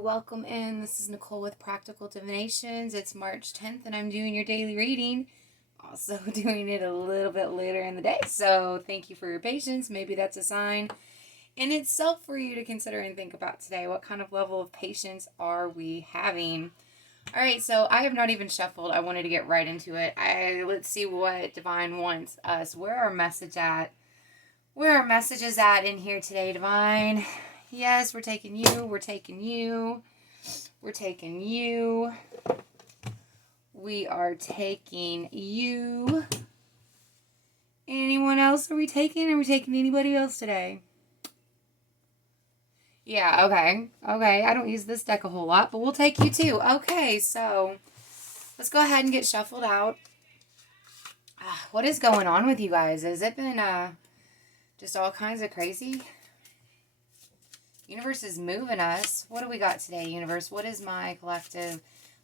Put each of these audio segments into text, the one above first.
welcome in. This is Nicole with Practical Divinations. It's March 10th and I'm doing your daily reading. Also doing it a little bit later in the day, so thank you for your patience. Maybe that's a sign in itself for you to consider and think about today. What kind of level of patience are we having? All right, so I have not even shuffled. I wanted to get right into it. Let's see what Divine wants us. Where are messages at in here today, Divine? Yes, we're taking you. We're taking you. We're taking you. We are taking you. Anyone else are we taking? Are we taking anybody else today? Yeah, okay. Okay, I don't use this deck a whole lot, but we'll take you too. Okay, so let's go ahead and get shuffled out. What is going on with you guys? Has it been just all kinds of crazy? Universe is moving us. What do we got today, Universe? What is my collective,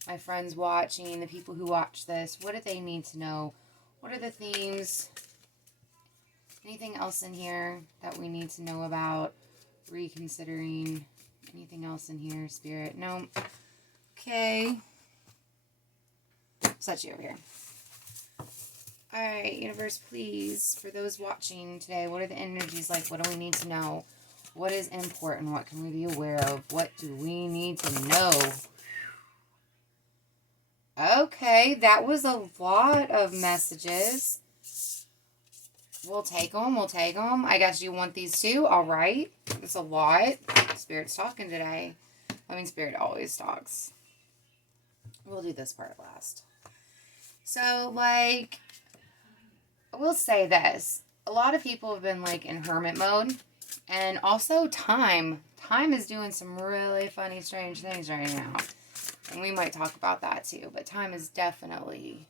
my friends watching, the people who watch this? What do they need to know? What are the themes? Anything else in here that we need to know about? Reconsidering? Anything else in here, Spirit? No. Okay. Set you over here. Alright, Universe, please, for those watching today, what are the energies like? What do we need to know? What is important? What can we be aware of? What do we need to know? Okay, that was a lot of messages. We'll take them. We'll take them. I guess you want these too. All right. It's a lot. Spirit's talking today. I mean, Spirit always talks. We'll do this part last. So, I will say this. A lot of people have been, in hermit mode. And also time. Time is doing some really funny, strange things right now. And we might talk about that too. But time is definitely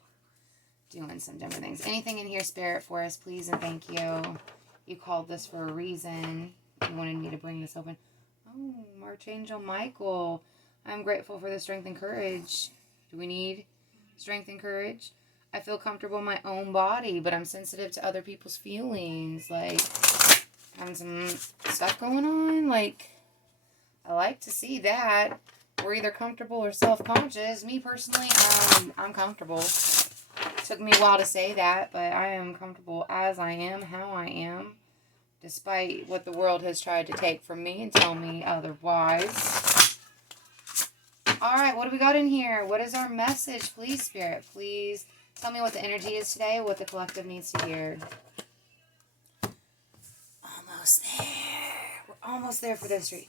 doing some different things. Anything in here, Spirit, for us, please and thank you. You called this for a reason. You wanted me to bring this open. Oh, Archangel Michael. I'm grateful for the strength and courage. Do we need strength and courage? I feel comfortable in my own body, but I'm sensitive to other people's feelings. Having some stuff going on. I like to see that. We're either comfortable or self-conscious. Me personally, I'm comfortable. Took me a while to say that, but I am comfortable as I am, how I am, despite what the world has tried to take from me and tell me otherwise. Alright, what do we got in here? What is our message? Please, Spirit, please tell me what the energy is today, what the collective needs to hear. Almost there. We're almost there for this reading.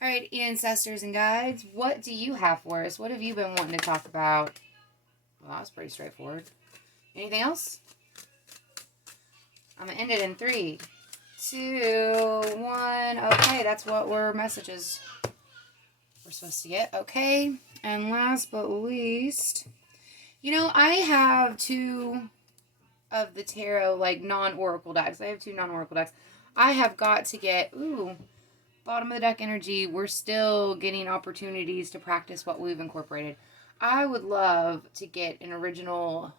Alright, ancestors and guides, what do you have for us? What have you been wanting to talk about? Well, that was pretty straightforward. Anything else? I'm going to end it in 3, 2, 1. Okay, that's what messages we're supposed to get. Okay, and last but least, I have 2 of the tarot, non-oracle decks. I have 2 non-oracle decks. I have got to get, bottom of the deck energy. We're still getting opportunities to practice what we've incorporated. I would love to get an original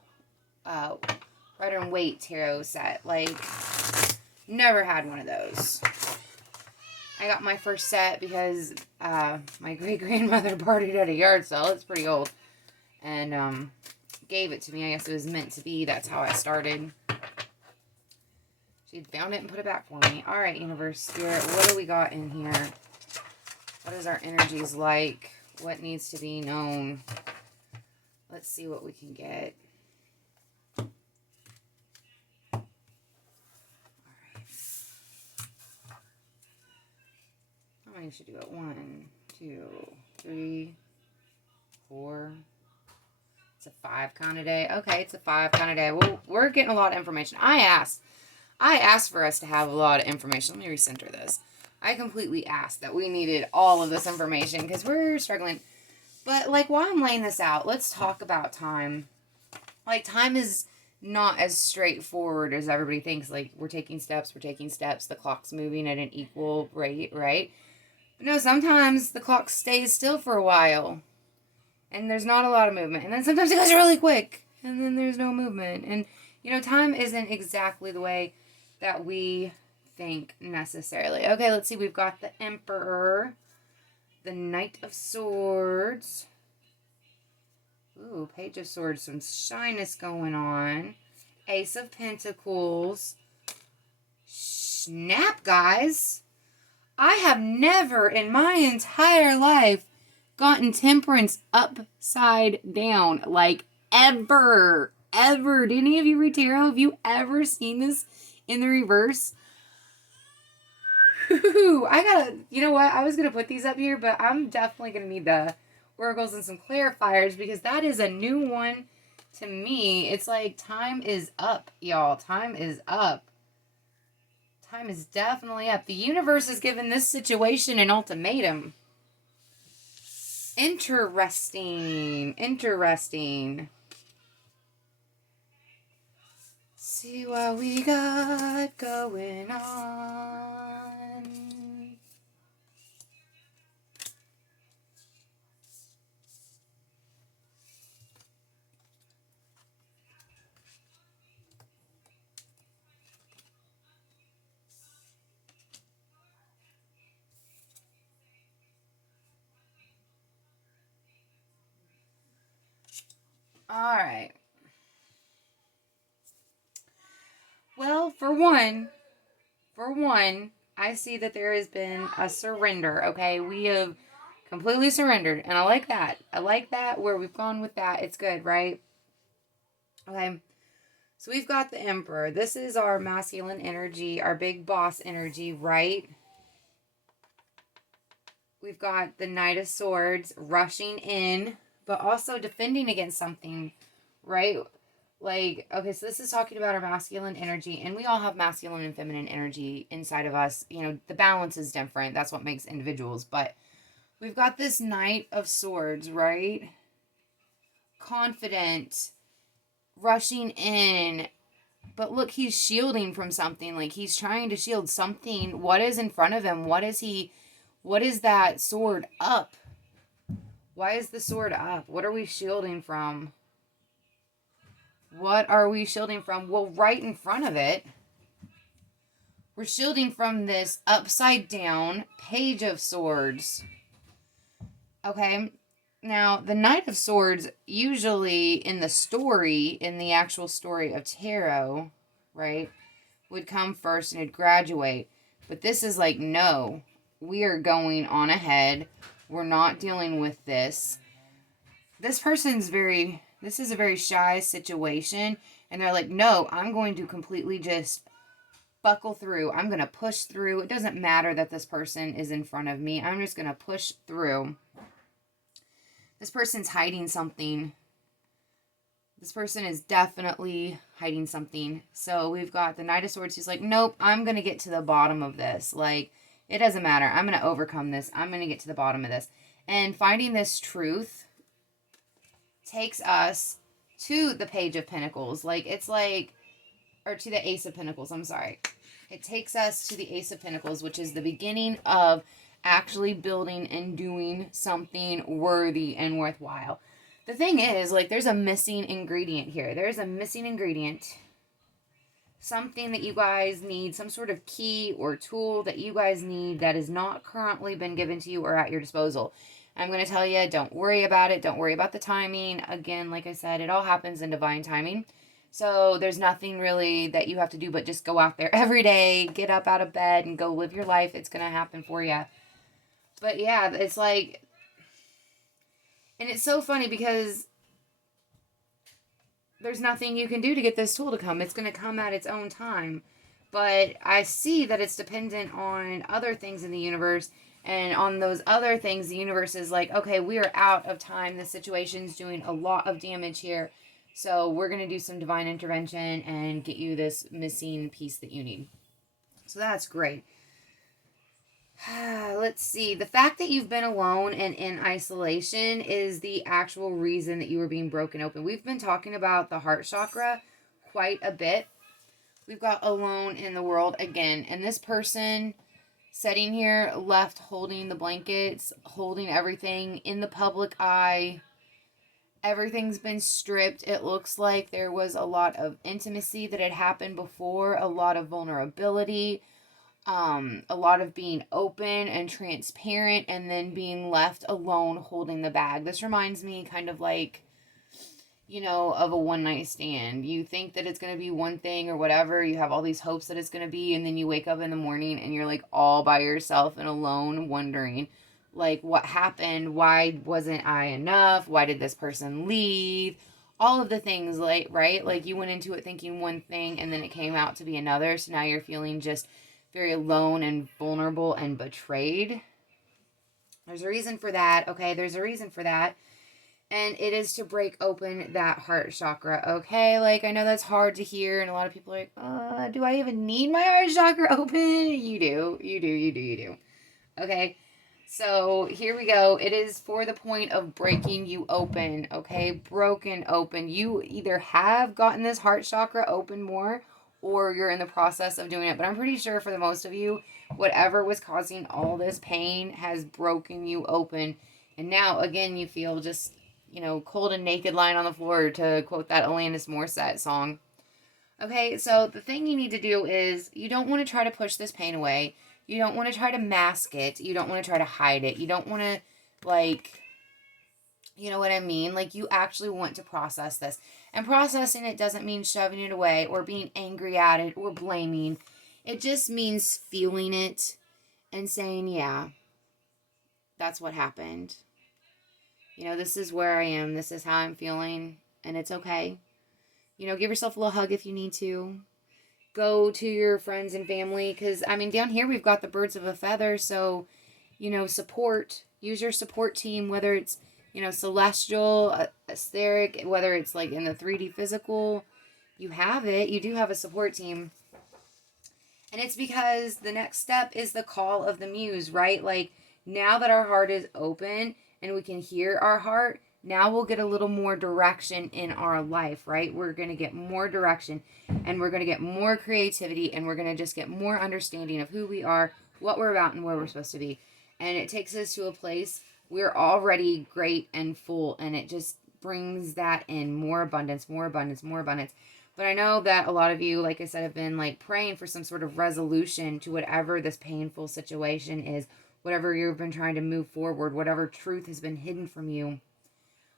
Rider-Waite tarot set. Never had one of those. I got my first set because my great-grandmother bought it at a yard sale. It's pretty old. And gave it to me. I guess it was meant to be. That's how I started. She found it and put it back for me. Alright, Universe, Spirit, what do we got in here? What is our energies like? What needs to be known? Let's see what we can get. Alright. How many should do it? 1, 2, 3, 4. It's a 5 kind of day. Okay, it's a 5 kind of day. Well, we're getting a lot of information. I asked for us to have a lot of information. Let me recenter this. I completely asked that we needed all of this information because we're struggling. But, while I'm laying this out, let's talk about time. Time is not as straightforward as everybody thinks. We're taking steps. The clock's moving at an equal rate, right? But no, sometimes the clock stays still for a while. And there's not a lot of movement. And then sometimes it goes really quick. And then there's no movement. And, time isn't exactly the way that we think necessarily. Okay, let's see. We've got the Emperor. the Knight of Swords. Ooh, Page of Swords, some shyness going on. Ace of Pentacles. Snap, guys. I have never in my entire life gotten Temperance upside down. Like, ever. Ever. Did any of you read tarot? Have you ever seen this in the reverse? You know what? I was going to put these up here, but I'm definitely going to need the oracles and some clarifiers because that is a new one to me. It's like time is up, y'all. Time is up. Time is definitely up. The universe has given this situation an ultimatum. Interesting. Interesting. See what we got going on. All right. Well, for one, I see that there has been a surrender, okay? We have completely surrendered, and I like that. I like that, where we've gone with that. It's good, right? Okay. So we've got the Emperor. This is our masculine energy, our big boss energy, right? We've got the Knight of Swords rushing in, but also defending against something, right? Like, okay, so this is talking about our masculine energy, and we all have masculine and feminine energy inside of us. You know, the balance is different. That's what makes individuals. But we've got this Knight of Swords, right? Confident, rushing in. But look, he's shielding from something. Like, he's trying to shield something. What is in front of him? What is that sword up? Why is the sword up? What are we shielding from? What are we shielding from? Well, right in front of it, we're shielding from this upside down Page of Swords. Okay. Now, the Knight of Swords, usually in the actual story of tarot, right, would come first and it'd graduate. But this is like, no, we are going on ahead. We're not dealing with this. This is a very shy situation. And they're like, no, I'm going to completely just buckle through. I'm going to push through. It doesn't matter that this person is in front of me. I'm just going to push through. This person's hiding something. This person is definitely hiding something. So we've got the Knight of Swords who's like, nope, I'm going to get to the bottom of this. Like, it doesn't matter. I'm going to overcome this. I'm going to get to the bottom of this. And finding this truth takes us to the Page of Pentacles. Like, it's like, or to the Ace of Pentacles, I'm sorry. It takes us to the Ace of Pentacles, which is the beginning of actually building and doing something worthy and worthwhile. The thing is, like, there's a missing ingredient here. There's a missing ingredient. Something that you guys need, some sort of key or tool that you guys need that has not currently been given to you or at your disposal. I'm going to tell you, don't worry about it. Don't worry about the timing. Again, like I said, it all happens in divine timing. So there's nothing really that you have to do but just go out there every day, get up out of bed and go live your life. It's going to happen for you. But yeah, it's like, and it's so funny because there's nothing you can do to get this tool to come. It's going to come at its own time. But I see that it's dependent on other things in the universe. And on those other things, the universe is like, okay, we are out of time. The situation's doing a lot of damage here. So we're going to do some divine intervention and get you this missing piece that you need. So that's great. Let's see. The fact that you've been alone and in isolation is the actual reason that you were being broken open. We've been talking about the heart chakra quite a bit. We've got alone in the world again. And this person sitting here left holding the blankets, holding everything in the public eye. Everything's been stripped. It looks like there was a lot of intimacy that had happened before, a lot of vulnerability. a lot of being open and transparent, and then being left alone holding the bag. This reminds me kind of like, of a one night stand. You think that it's going to be one thing or whatever. You have all these hopes that it's going to be. And then you wake up in the morning and you're like all by yourself and alone, wondering, like, what happened? Why wasn't I enough? Why did this person leave? All of the things, like, right? Like, you went into it thinking one thing and then it came out to be another. So now you're feeling just very alone and vulnerable and betrayed. There's a reason for that. Okay, there's a reason for that. And it is to break open that heart chakra. Okay, like, I know that's hard to hear, and a lot of people are like, do I even need my heart chakra open? You do, you do, you do, you do. Okay, so here we go. It is for the point of breaking you open. Okay, broken open. You either have gotten this heart chakra open more, or you're in the process of doing it. But I'm pretty sure for the most of you, whatever was causing all this pain has broken you open. And now, again, you feel just, cold and naked lying on the floor, to quote that Alanis Morissette song. Okay, so the thing you need to do is, you don't want to try to push this pain away. You don't want to try to mask it. You don't want to try to hide it. You don't want to, like, you know what I mean? Like, you actually want to process this. And processing it doesn't mean shoving it away or being angry at it or blaming. It just means feeling it and saying, yeah, that's what happened. This is where I am. This is how I'm feeling. And it's okay. Give yourself a little hug if you need to. Go to your friends and family. Because, down here we've got the birds of a feather. So, support. Use your support team, whether it's, celestial, etheric, whether it's like in the 3D physical. You have it. You do have a support team. And it's because the next step is the call of the muse, right? Like, now that our heart is open and we can hear our heart, now we'll get a little more direction in our life, right? We're going to get more direction, and we're going to get more creativity, and we're going to just get more understanding of who we are, what we're about, and where we're supposed to be. And it takes us to a place we're already great and full, and it just brings that in more abundance, more abundance, more abundance. But I know that a lot of you, like I said, have been like praying for some sort of resolution to whatever this painful situation is, whatever you've been trying to move forward, whatever truth has been hidden from you,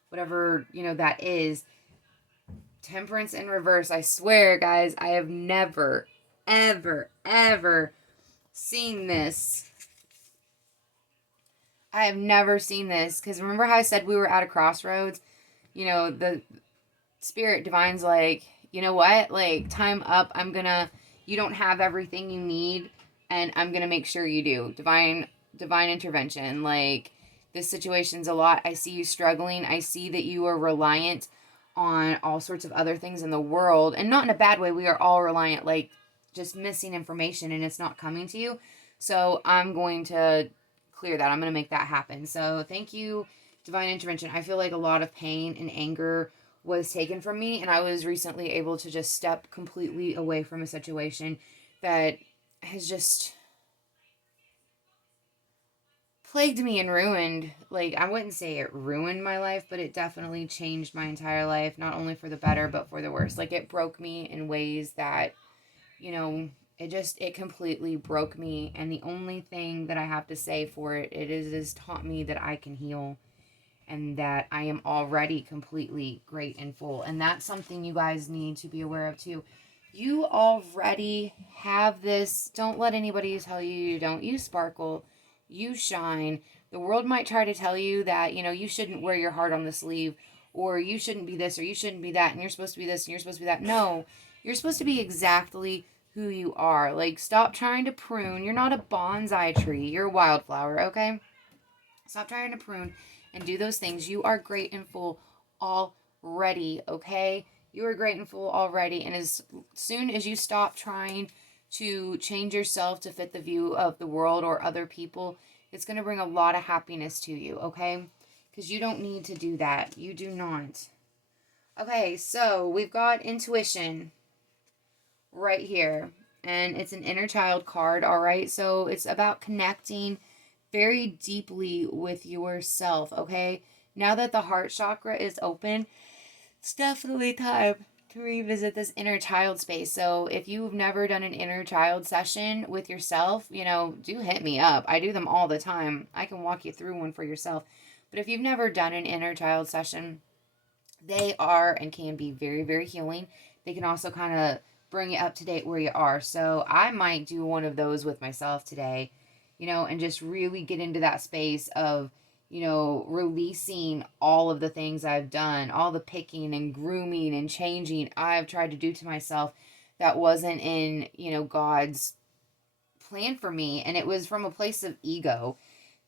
whatever, that is. Temperance in reverse. I swear, guys, I have never, ever, ever seen this. I have never seen this. Because remember how I said we were at a crossroads? The spirit divine's like, you know what? Like, time up. You don't have everything you need, and I'm going to make sure you do. Divine intervention. Like, this situation's a lot. I see you struggling. I see that you are reliant on all sorts of other things in the world, and not in a bad way. We are all reliant, like, just missing information and it's not coming to you. So I'm going to clear that. I'm going to make that happen. So thank you, divine intervention. I feel like a lot of pain and anger was taken from me, and I was recently able to just step completely away from a situation that has just plagued me and ruined, like, I wouldn't say it ruined my life, but it definitely changed my entire life, not only for the better, but for the worse. Like, it broke me in ways that, it completely broke me, and the only thing that I have to say for it is taught me that I can heal, and that I am already completely great and full. And that's something you guys need to be aware of too. You already have this. Don't let anybody tell you you don't. You sparkle. You shine. The world might try to tell you that, you shouldn't wear your heart on the sleeve, or you shouldn't be this, or you shouldn't be that, and you're supposed to be this, and you're supposed to be that. No, you're supposed to be exactly who you are. Like, stop trying to prune. You're not a bonsai tree. You're a wildflower, okay? Stop trying to prune and do those things. You are great and full already, okay? You are great and full already. And as soon as you stop trying to change yourself to fit the view of the world or other people, it's going to bring a lot of happiness to you, okay? Because you don't need to do that. You do not. Okay, so we've got intuition right here. And it's an inner child card, all right? So it's about connecting very deeply with yourself, okay? Now that the heart chakra is open, it's definitely time to revisit this inner child space. So if you've never done an inner child session with yourself, do hit me up. I do them all the time. I can walk you through one for yourself. But if you've never done an inner child session, they are and can be very, very healing. They can also kind of bring you up to date where you are. So I might do one of those with myself today, and just really get into that space of, releasing all of the things I've done, all the picking and grooming and changing I've tried to do to myself that wasn't in, God's plan for me. And it was from a place of ego.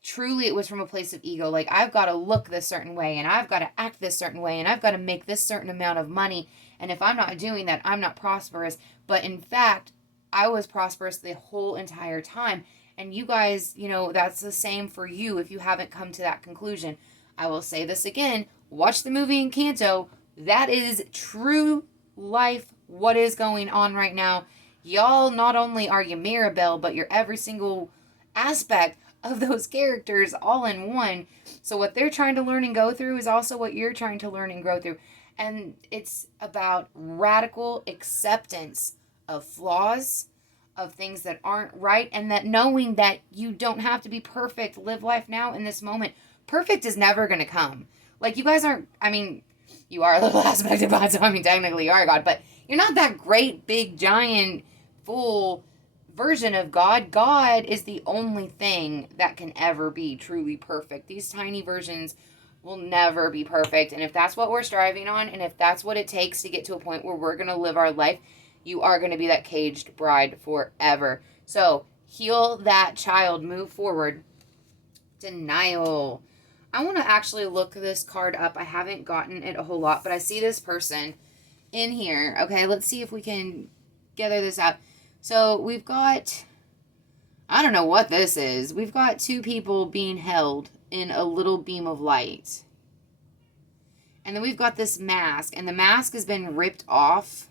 Truly, it was from a place of ego. Like, I've got to look this certain way, and I've got to act this certain way, and I've got to make this certain amount of money. And if I'm not doing that, I'm not prosperous. But in fact, I was prosperous the whole entire time. And you guys, that's the same for you if you haven't come to that conclusion. I will say this again, watch the movie Encanto. That is true life, what is going on right now. Y'all, not only are you Mirabelle, but you're every single aspect of those characters all in one. So what they're trying to learn and go through is also what you're trying to learn and grow through. And it's about radical acceptance of flaws, of things that aren't right, and that knowing that you don't have to be perfect. Live life now in this moment. Perfect is never going to come. Like, you guys aren't, you are a little aspect of God, so technically you are God, but you're not that great, big, giant, full version of God. God is the only thing that can ever be truly perfect. These tiny versions will never be perfect. And if that's what we're striving on, and if that's what it takes to get to a point where we're going to live our life, you are going to be that caged bride forever. So heal that child, move forward. Denial. I want to actually look this card up. I haven't gotten it a whole lot, but I see this person in here. Okay, let's see if we can gather this out. So we've got, I don't know what this is. We've got two people being held in a little beam of light. And then we've got this mask, and the mask has been ripped off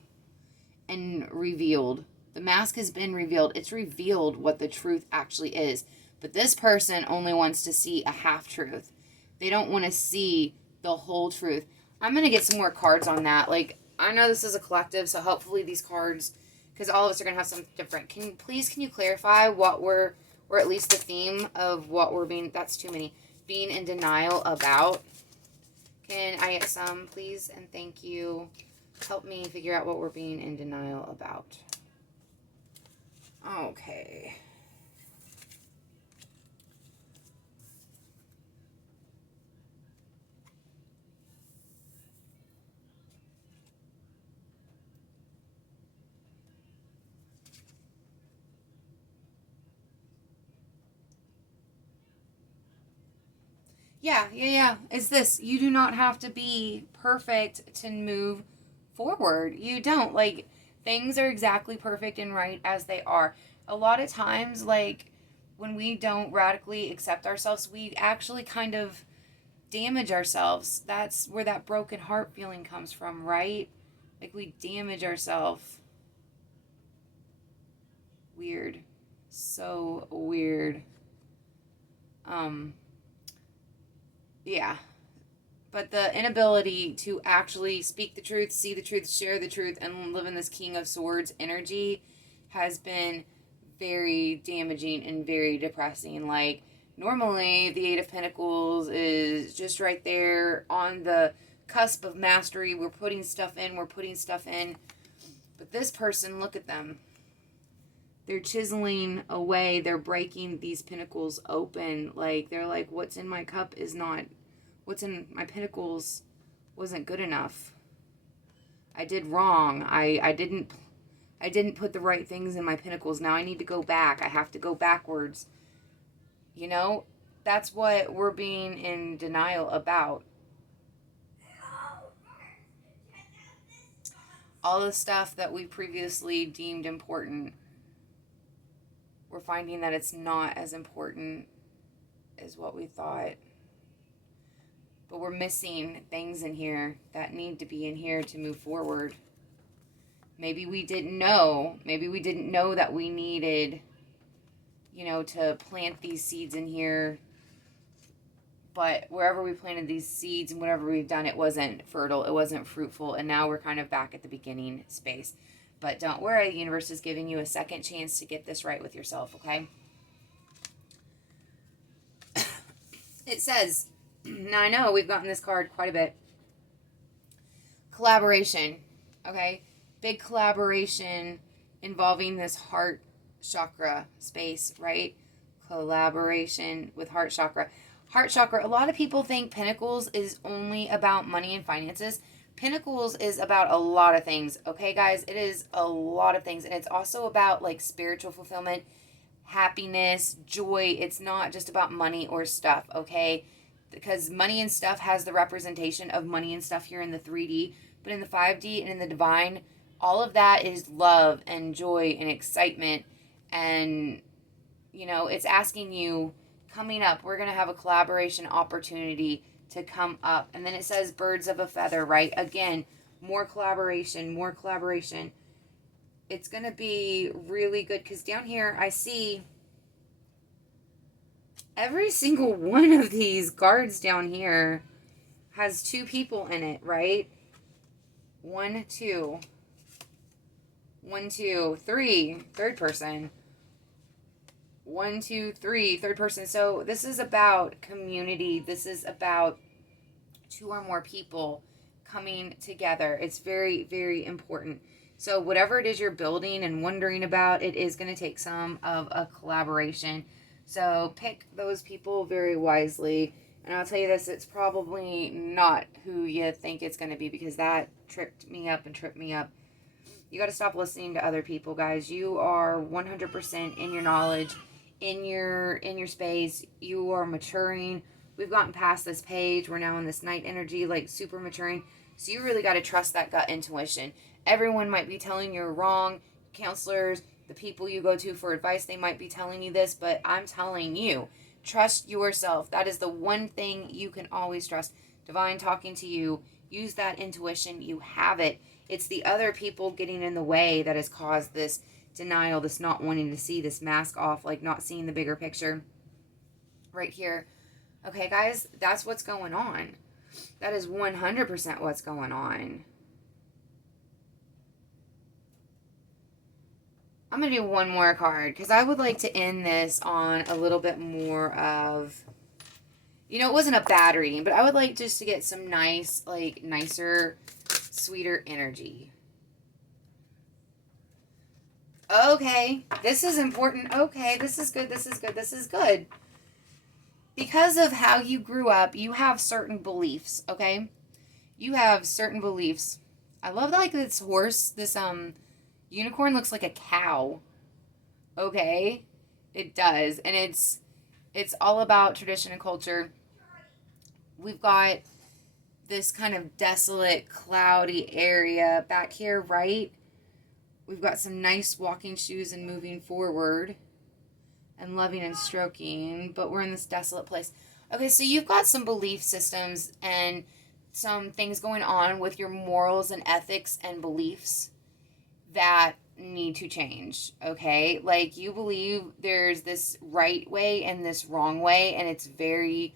and revealed. The mask has been revealed. It's revealed what the truth actually is. But this person only wants to see a half truth. They don't want to see the whole truth. I'm going to get some more cards on that. Like, I know this is a collective, so hopefully these cards, because all of us are going to have something different. Can you clarify what we're, or at least the theme of what we're that's too many, being in denial about? Can I get some, please? And thank you. Help me figure out what we're being in denial about. Okay. Yeah. It's this. You do not have to be perfect to move forward. You don't. Like, things are exactly perfect and right as they are. A lot of times, like, when we don't radically accept ourselves, we actually kind of damage ourselves. That's where that broken heart feeling comes from, right? Like, we damage ourselves. Weird. So weird. Yeah. But the inability to actually speak the truth, see the truth, share the truth, and live in this King of Swords energy has been very damaging and very depressing. Like, normally the Eight of Pentacles is just right there on the cusp of mastery. We're putting stuff in. But this person, look at them. They're chiseling away. They're breaking these pinnacles open. Like, they're like, what's in my cup is not, what's in my pinnacles wasn't good enough. I did wrong. I didn't put the right things in my pinnacles. Now I need to go back. I have to go backwards. That's what we're being in denial about. All the stuff that we previously deemed important, we're finding that it's not as important as what we thought. But we're missing things in here that need to be in here to move forward. Maybe we didn't know. Maybe we didn't know that we needed, to plant these seeds in here But wherever we planted these seeds and whatever we've done, it wasn't fertile, it wasn't fruitful, and now we're kind of back at the beginning space. But don't worry, the universe is giving you a second chance to get this right with yourself, okay? It says, now I know we've gotten this card quite a bit. Collaboration, okay? Big collaboration involving this heart chakra space, right? Collaboration with heart chakra. Heart chakra, a lot of people think Pentacles is only about money and finances. Pentacles is about a lot of things, okay, guys? It is a lot of things, and it's also about, like, spiritual fulfillment, happiness, joy. It's not just about money or stuff, okay? Because money and stuff has the representation of money and stuff here in the 3D, but in the 5D and in the divine, all of that is love and joy and excitement, and, you know, it's asking you, coming up, we're going to have a collaboration opportunity to come up. And then it says birds of a feather, right? Again, more collaboration, more collaboration. It's going to be really good because down here I see every single one of these cards down here has 2 people in it, right? 1, 2. 1, 2, 3. Third person. 1, 2, 3, third person. So this is about community. This is about 2 or more people coming together. It's very, very important. So whatever it is you're building and wondering about, it is going to take some of a collaboration. So pick those people very wisely. And I'll tell you this, it's probably not who you think it's going to be, because that tripped me up and tripped me up. You got to stop listening to other people, guys. You are 100% in your knowledge, in your space. You are maturing. We've gotten past this page. We're now in this night energy, like super maturing. So you really got to trust that gut intuition. Everyone might be telling you wrong. Counselors, the people you go to for advice, they might be telling you this, but I'm telling you, trust yourself. That is the one thing you can always trust. Divine talking to you. Use that intuition. You have it. It's the other people getting in the way that has caused this denial, this not wanting to see, this mask off, like not seeing the bigger picture right here. Okay, guys, that's what's going on. That is 100% what's going on. I'm going to do one more card because I would like to end this on a little bit more of, you know, it wasn't a bad reading, but I would like just to get some nice, like, nicer, sweeter energy. Okay, this is important. Okay, this is good, this is good, this is good. Because of how you grew up, you have certain beliefs, okay? You have certain beliefs. I love, like, this horse, this, unicorn looks like a cow. Okay? It does. And it's all about tradition and culture. We've got this kind of desolate, cloudy area back here, right? We've got some nice walking shoes and moving forward and loving and stroking, but we're in this desolate place. Okay, so you've got some belief systems and some things going on with your morals and ethics and beliefs that need to change, okay? Like, you believe there's this right way and this wrong way, and it's very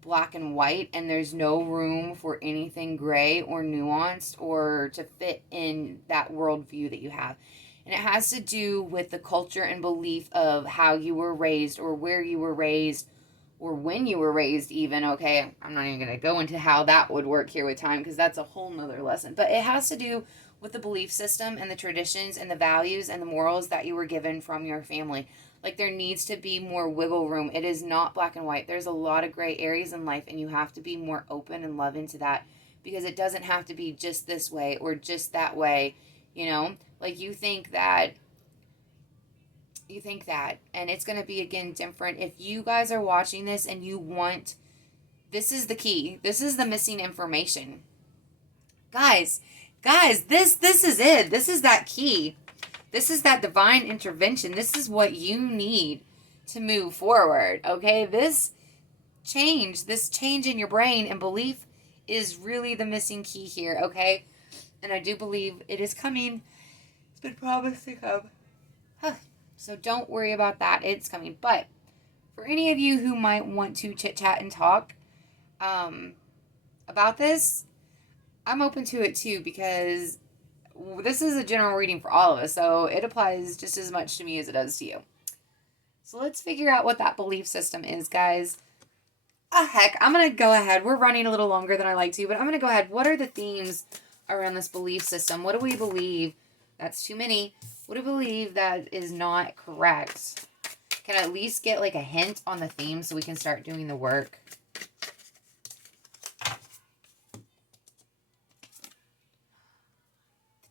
black and white, and there's no room for anything gray or nuanced or to fit in that worldview that you have. And it has to do with the culture and belief of how you were raised or where you were raised or when you were raised even, okay? I'm not even going to go into how that would work here with time because that's a whole nother lesson. But it has to do with the belief system and the traditions and the values and the morals that you were given from your family. Like, there needs to be more wiggle room. It is not black and white. There's a lot of gray areas in life, and you have to be more open and love into that, because it doesn't have to be just this way or just that way, you know? Like, you think that, and it's going to be, again, different. If you guys are watching this and you want, this is the key. This is the missing information. Guys, this is it. This is that key. This is that divine intervention. This is what you need to move forward, okay? This change in your brain and belief is really the missing key here, okay? And I do believe it is coming. It's been promised to come. So don't worry about that. It's coming. But for any of you who might want to chit-chat and talk, about this, I'm open to it too, because this is a general reading for all of us, so it applies just as much to me as it does to you. So let's figure out what that belief system is, guys. Heck, I'm going to go ahead. We're running a little longer than I like to, but I'm going to go ahead. What are the themes around this belief system? What do we believe? That's too many. What do we believe that is not correct? Can I at least get like a hint on the theme so we can start doing the work? The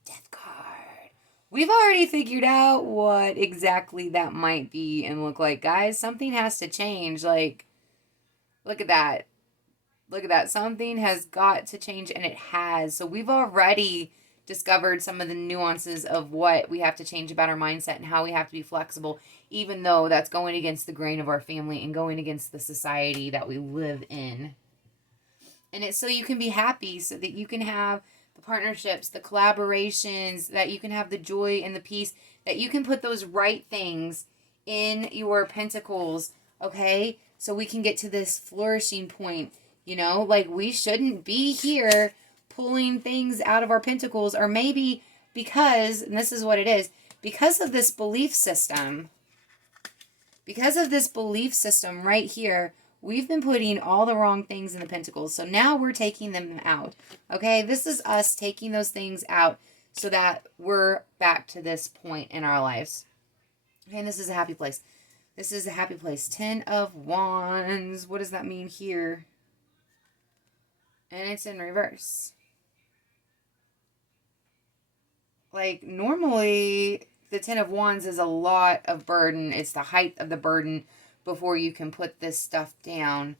Death card. We've already figured out what exactly that might be and look like, guys. Something has to change. Like, look at that. Look at that. Something has got to change, and it has. So we've already discovered some of the nuances of what we have to change about our mindset and how we have to be flexible, even though that's going against the grain of our family and going against the society that we live in. And it's so you can be happy, so that you can have the partnerships, the collaborations, that you can have the joy and the peace, that you can put those right things in your pentacles, okay? So we can get to this flourishing point. You know, like, we shouldn't be here pulling things out of our pentacles, or maybe because, and this is what it is, because of this belief system right here, we've been putting all the wrong things in the pentacles. So now we're taking them out. Okay, this is us taking those things out so that we're back to this point in our lives. Okay, and this is a happy place. This is a happy place. 10 of Wands. What does that mean here? And it's in reverse. Like, normally the 10 of Wands is a lot of burden. It's the height of the burden before you can put this stuff down.